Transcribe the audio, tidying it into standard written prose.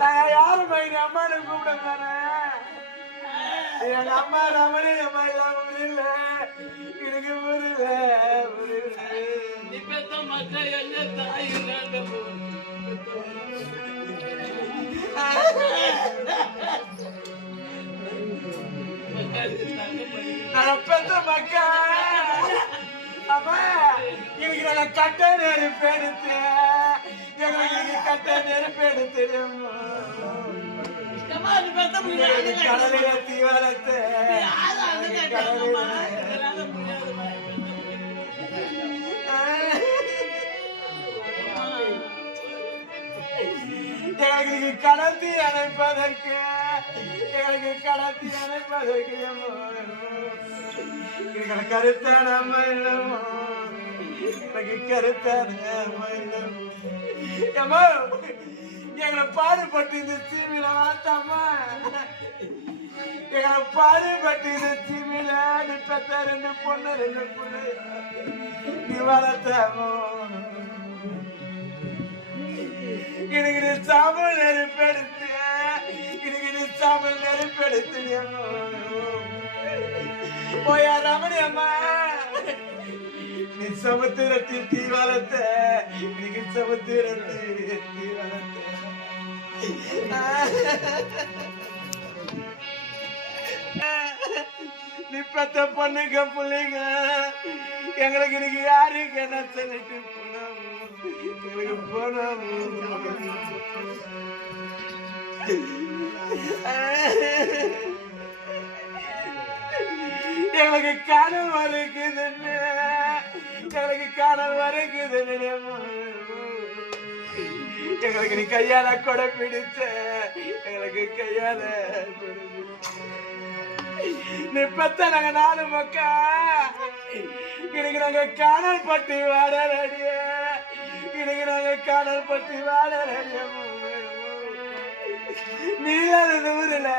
நான் யாரும் எங்க அம்மானு கூப்பிடுங்க. எங்க அம்மா ரமணி அம்மா இல்லாம முடியல, எனக்கு புரியல புரியல. இப்ப மக்கள் என்ன தாய் நான் பெத்த மக்கா அம்மா எனக்கு நான் கட்ட நெருப்பு எடுத்து எங்களுக்கு கட்ட நெருப்பு எடுத்து கடலையில தீ வளர்த்து எங்களுக்கு கடத்தி அணைப்பதற்கு எங்களுக்கு கடத்தி அணைப்பதற்கு எங்களை கருத்தான மயிலும் எனக்கு கருத்தான மயிலும் எங்களை பாடுபட்டு இந்த தீவில வாத்தாமா எங்களை பாடுபட்டு இந்த தீவில நீ பெத்த 2 பொண்ணு 2 பொண்ணு நீ வளர்த்தாமோ எனக்கு நீ சாமல் நெருப்பெடுத்து எனக்கு நீ சாமல் நெருப்பெடுத்து போயா ரமணி அம்மா நீ சமுத்திரத்தில் தீ வளர்த்த இன்னைக்கு சமுத்திரத்தில் தீ வளர்த்த நீ பெத்த பொண்ணுங்க பிள்ளைங்க எங்களுக்கு இன்னைக்கு யாருக்கு என்ன சொல்லிட்டு போனோம் எங்களுக்கு போனோம் எங்களுக்கு காணல் வருக்குதுன்னு எங்களுக்கு காணல் வருக்குதுன்னு எங்களுக்கு நீ கையால கொடை பிடிச்ச எங்களுக்கு கையால நீ பெத்த நாங்க 4 மக்கா இன்னைக்கு நாங்க காணல் பட்டி வாடலடிய இன்னைக்கு நாங்க காணல் பட்டி வாடலடிய நீ அது ஊர்ல